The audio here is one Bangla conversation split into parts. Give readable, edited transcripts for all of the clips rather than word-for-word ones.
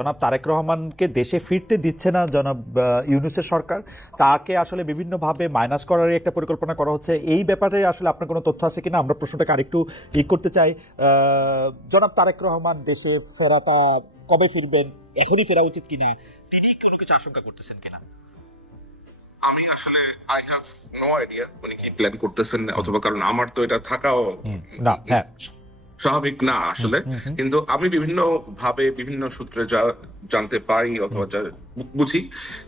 জনাব তারেক রহমানকে দেশে ফিরতে দিচ্ছে না জনাব ইউনূসের সরকার, তাকে আসলে বিভিন্নভাবে মাইনাস করার একটা পরিকল্পনা করা হচ্ছে। এই ব্যাপারে আসলে আপনার কোনো তথ্য আছে কিনা? আমরা প্রশ্নটাকে আরেকটু করতে চাই। জনাব তারেক রহমান দেশে ফেরাটা কবে ফিরবেন, এখনই ফেরা উচিত কিনা, তিনি কোনো কিছু আশঙ্কা করতেছেন কিনা? আমি আসলে আই হ্যাভ নো আইডিয়া উনি কি প্ল্যান করতেছেন, অথবা কারণ আমার তো এটা থাকাও না, হ্যাঁ, স্বাভাবিক না আসলে। কিন্তু আমি বিভিন্ন ভাবে বিভিন্ন সূত্রে যা জানতে পারি অথবা যা বুঝি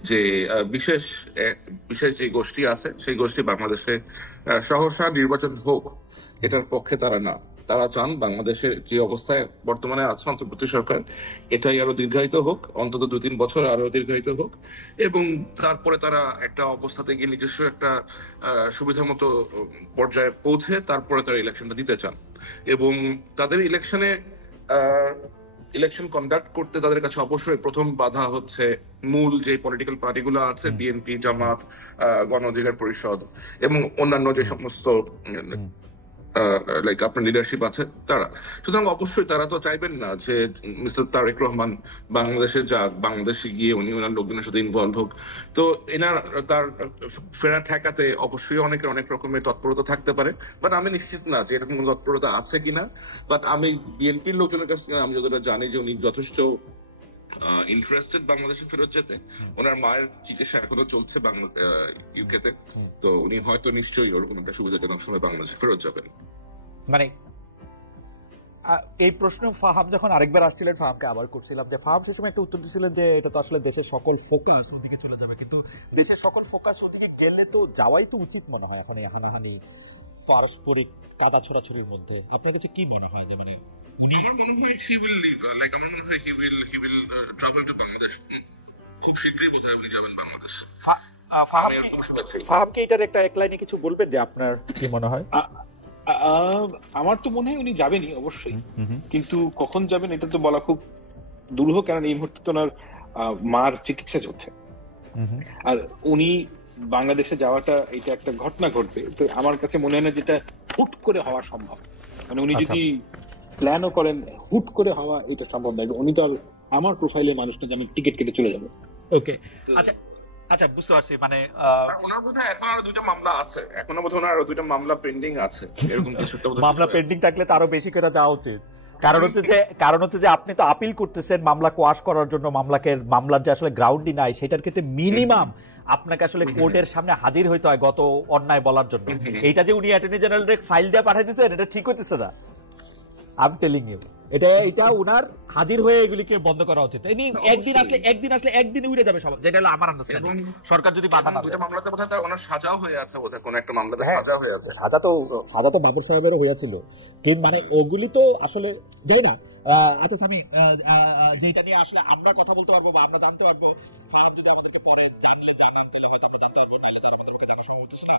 যে বিশেষ বিশেষ যে গোষ্ঠী আছে সেই গোষ্ঠী বাংলাদেশে সহসা নির্বাচন হোক এটার পক্ষে তারা না। তারা চান বাংলাদেশের যে অবস্থায় বর্তমানে আছে অন্তর্বর্তী সরকার, এটাই আরো দীর্ঘায়িত হোক, অন্তত 2-3 বছর আরো দীর্ঘায়িত হোক, এবং তারপরে তারা একটা অবস্থাতে গিয়ে নিজস্ব একটা সুবিধা মতো পর্যায়ে পৌঁছে তারপরে তারা ইলেকশনটা দিতে চান। এবং তাদের ইলেকশন কন্ডাক্ট করতে তাদের কাছে অবশ্যই প্রথম বাধা হচ্ছে মূল যে পলিটিক্যাল পার্টিগুলো আছে, বিএনপি, জামাত, গণ অধিকার পরিষদ এবং অন্যান্য যে সমস্ত লাইক আপনার লিডারশিপ আছে তারা। সুতরাং অবশ্যই তারা তো চাইবেন না যে মিস্টার তারেক রহমান বাংলাদেশে যাক, বাংলাদেশে গিয়ে উনি ওনার লোকজনের সাথে ইনভলভ হোক। তো তার ফেরা ঠেকাতে অবশ্যই অনেকের অনেক রকমের তৎপরতা থাকতে পারে, বাট আমি নিশ্চিত না যে এরকম তৎপরতা আছে কিনা। বাট আমি বিএনপির লোকজনের কাছ থেকে আমি যতটা জানি যে উনি যথেষ্ট ইন্টারেস্টেড বাংলাদেশে ফেরত যেতে। ওনার মায়ের চিকিৎসা এখনো চলছে ইউকেতে, তো উনি হয়তো নিশ্চয়ই ওরকম একটা সুবিধাজনক সময় বাংলাদেশে ফেরত যাবেন। মানে এই প্রশ্ন ফাহাম যখন আরেকবার আসছিলেন, ফাহামকে আবার করছিলাম যে ফাহাম সে সময় একটা উত্তর দিচ্ছিলেন যে এটা তো আসলে দেশের সকল ফোকাস ওদিকে চলে যাবে, কিন্তু দেশের সকল ফোকাস ওদিকে গেলে তো যাওয়াই তো উচিত মনে হয় এখন এই হানাহানি পারস্পরিক কাদা ছোড়াছড়ির মধ্যে। আপনার কাছে কি মনে হয় যে মানে উনি, আমার মনে হয় হি উইল লিভ, লাইক আমার মনে হয় he will travel to Bangladesh খুব শীঘ্রই, বোধহয় উনি যাবেন বাংলাদেশ। ফাহামকে এটার একটা এক লাইনে কিছু বলবেন যে আপনার কি মনে হয়? আমার তো মনে হয় উনি যাবেনই অবশ্যই, কিন্তু কখন যাবেন এটা তো বলা খুব দুরূহ, কারণ এই মুহূর্তে তো ওনার মার চিকিৎসা চলছে। আর উনি বাংলাদেশে যাওয়াটা এটা একটা ঘটনা ঘটবে, তো আমার কাছে মনে হয় না যেটা হুট করে হওয়া সম্ভব। মানে উনি যদি প্ল্যানও করেন, হুট করে হওয়া এটা সম্ভব নয়। উনি তো আমার প্রোফাইলের মানুষ না যে আমি টিকিট কেটে চলে যাবো। ওকে, আচ্ছা আচ্ছা, বুঝতে পারছি। মানে ওনার বোধহয় এখন আরো 2টা মামলা আছে, এখনো বোধহয় ওনার আরো 2টা মামলা পেন্ডিং আছে, এরকম কিছু একটা মামলা পেন্ডিং থাকলে তো আরো বেশি করে যাওয়া উচিত। কারণ হচ্ছে যে আপনি তো আপিল করতেছেন মামলা কোয়াশ করার জন্য, মামলার যে আসলে গ্রাউন্ডই নাই সেটার ক্ষেত্রে মিনিমাম আপনাকে আসলে কোর্টের সামনে হাজির হইতে হয় গত অন্যায় বলার জন্য। এইটা যে উনি অ্যাটর্নি জেনারেল ফাইল দিয়ে পাঠাইতেছেন এটা ঠিক হইতেছে না, আই এম টেলিং ইউ। এটা উনার হাজির হয়ে এগুলিকে বন্ধ করা উচিত। একদিন আসলে একদিন উড়ে যাবে সব, যেটা হলো আমার আন্দাজ। সরকার যদি বাধা না দেয়। মামলাতে বোধহয় ওনার সাজাও হয়ে আছে, বোধহয় কোন একটা মামলাতে সাজা হয়ে আছে। সাজা তো বাবর সাহেবেরও হয়েছিল, কিন্তু মানে ওগুলি তো আসলে যাই না। আচ্ছা আমি যেটা নিয়ে আসলে আমরা কথা বলতে পারবো বা আমরা জানতে পারবো, ফাহাদ যদি আমাদেরকে পরে জানলে জানান তাহলে হয়তো আমরা জানতে পারবো, নাহলে তার আমাদেরকে জানা সম্ভব হচ্ছে না।